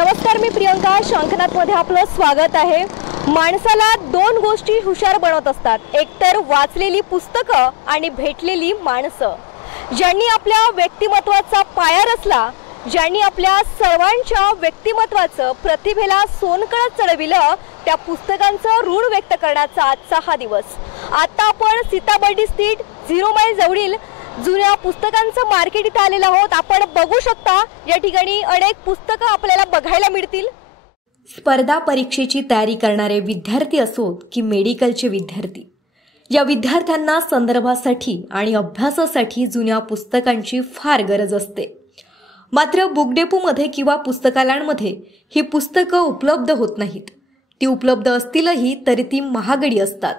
नमस्कार, मी प्रियंका. शंखनाथमध्ये आपलं स्वागत आहे. माणसाला दोन गोष्टी हुशार बनवत असतात, एकतर वाचलेली पुस्तकं आणि भेटलेली माणसं. ज्यांनी आपल्या व्यक्तिमत्वाचा पाया रचला, ज्यांनी आपल्या सर्वांच्या व्यक्तिमत्वाचं प्रतिभेला सोनकळत चढविलं, त्या पुस्तकांचं ऋण व्यक्त करण्याचा आजचा हा दिवस. आता आपण सीताबर्डी स्ट्रीट 0 माईल जवळील जुन्या पुस्तकांचं मार्केट इथे आलेलो आहोत. आपण बघू शकता या ठिकाणी अनेक पुस्तकं आपल्याला बघायला मिळतील. स्पर्धा परीक्षेची तयारी करणारे विद्यार्थी असोत की मेडिकलचे विद्यार्थी, या विद्यार्थ्यांना संदर्भासाठी आणि अभ्यासासाठी जुन्या पुस्तकांची फार गरज असते. मात्र बुक डेपोमध्ये किंवा पुस्तकालयांमध्ये ही पुस्तकं उपलब्ध होत नाहीत. ती उपलब्ध असतीलही तरी ती महागडी असतात.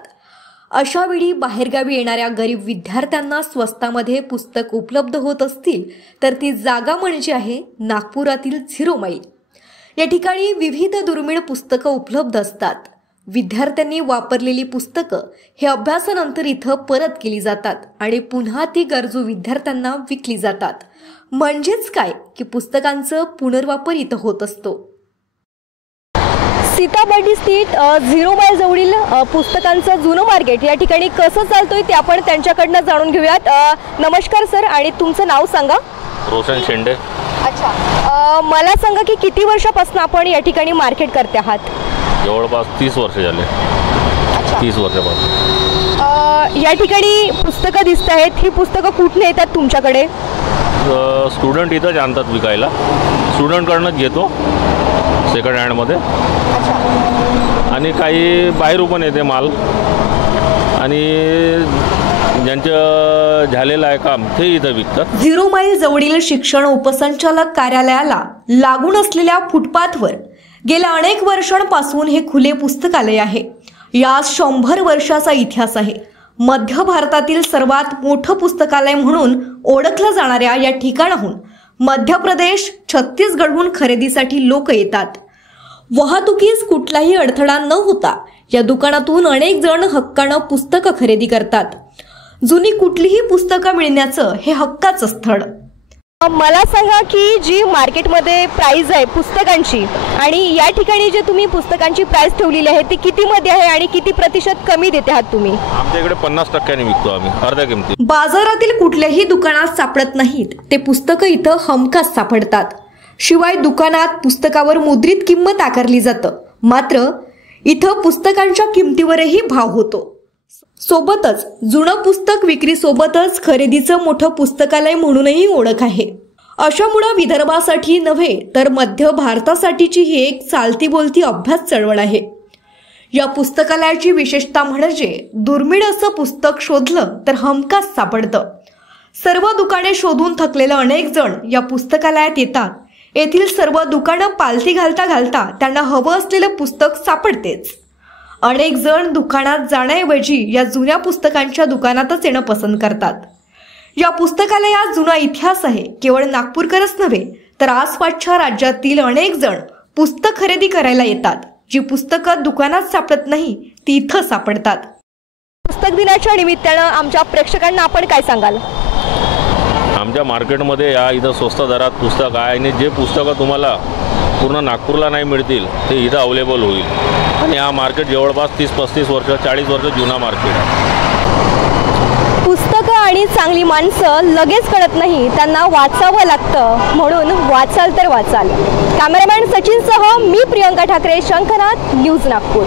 अशा वेळी बाहेरगावी येणाऱ्या गरीब विद्यार्थ्यांना स्वस्तामध्ये पुस्तक उपलब्ध होत असतील तर ती जागा म्हणजे आहे नागपुरातील 0 माईल. या ठिकाणी विविध दुर्मिळ पुस्तकं उपलब्ध असतात. विद्यार्थ्यांनी वापरलेली पुस्तकं हे अभ्यासानंतर इथं परत केली जातात आणि पुन्हा ती गरजू विद्यार्थ्यांना विकली जातात. म्हणजेच काय की पुस्तकांचं पुनर्वापर इथं होत असतो. सीताबर्डी स्ट्रीट 0 माईल जवळील पुस्तकांचं जुनं मार्केट या ठिकाणी कसं चालतोय ते आपण त्यांच्याकडनं जाणून घेऊयात. नमस्कार सर, आणि तुमचं नाव सांगा. रोशन शेंडे. अच्छा, मला सांगा की किती वर्षापासून आपण या ठिकाणी मार्केट करते आहात? जवळपास 30 वर्ष झाले. 30 वर्षापासून या ठिकाणी पुस्तकं दिसत आहेत. ही पुस्तकं कुठून येतात तुमच्याकडे? स्टुडंट इथंच आणतात विकायला. स्टुडंटकडनंच घेतो सेकंड हँडमध्ये, आणि काही बाहेरून पण येते माल, आणि ज्यांचं झालेलं आहे काम ते इथं विकतात. 0 माईल जवळील शिक्षण उपसंचालक कार्यालयाला लागून असलेल्या फुटपाथवर गेल्या अनेक वर्षांपासून हे खुले पुस्तकालय आहे. यास 100 वर्षाचा इतिहास आहे. मध्य भारतातील सर्वात मोठं पुस्तकालय म्हणून ओळखलं जाणाऱ्या या ठिकाणाहून मध्य प्रदेश, छत्तीसगडहून खरेदीसाठी लोक येतात. वाहतुकीस कुठलाही अडथळा न होता या दुकानातून अनेक जण हक्कानं पुस्तकं खरेदी करतात. जुनी कुठलीही पुस्तकं मिळण्याचं हे हक्काचं स्थळ. मला सांगा की जी मार्केटमध्ये प्राइस आहे पुस्तकांची, आणि या ठिकाणी जे तुम्ही पुस्तकांची प्राइस ठेवलेली आहे ती किती मध्ये आहे आणि किती प्रतिशत कमी देते आहात तुम्ही? आमच्याकडे 50% विकतो आम्ही, अर्ध्या किमतीत. बाजारातील कुठल्याही दुकानात सापडत नाहीत ते पुस्तकं इथं हमखास सापडतात. शिवाय दुकानात पुस्तकावर मुद्रित किंमत आकारली जातं. मात्र इथं पुस्तकांच्या किमतीवरही भाव होतो. सोबतच जुनं पुस्तक विक्रीसोबतच खरेदीचं मोठं पुस्तकालय म्हणूनही ओळख आहे. अशामुळे विदर्भासाठी नव्हे तर मध्य भारतासाठीची ही एक चालती बोलती अभ्यास चळवळ आहे. या पुस्तकालयाची विशेषता म्हणजे दुर्मिळ असं पुस्तक शोधलं तर हमखास सापडतं. सर्व दुकाने शोधून थकलेलं अनेक जण या पुस्तकालयात येतात. येथील सर्व दुकानं पालथी घालता घालता त्यांना हवं असलेलं पुस्तक सापडतेच. अनेक जण दुकानात जाण्याऐवजी या जुन्या पुस्तकांच्या दुकानातच येणं पसंत करतात. या पुस्तकालयात जुना इतिहास आहे. केवळ नागपूरकरच नव्हे तर आसपासच्या राज्यातील अनेक जण पुस्तक खरेदी करायला येतात. जी पुस्तकं दुकानात सापडत नाही ती इथं सापडतात. पुस्तक दिनाच्या निमित्तानं आमच्या प्रेक्षकांना आपण काय सांगाल? आमच्या मार्केटमध्ये या इथं स्वस्त दरात पुस्तक आहे, आणि जे पुस्तकं तुम्हाला पूर्ण नागपूरला नाही मिळतील ते इथं अवेलेबल होईल. आणि हा मार्केट जवळपास 30-35 वर्ष 40 वर्ष जुना मार्केट आहे. पुस्तकं आणि चांगली माणसं लगेच कळत नाही, त्यांना वाचावं लागतं. म्हणून वाचाल तर वाचाल. कॅमेरामॅन सचिनसह मी प्रियंका ठाकरे, शंखनाथ, न्यूज नागपूर.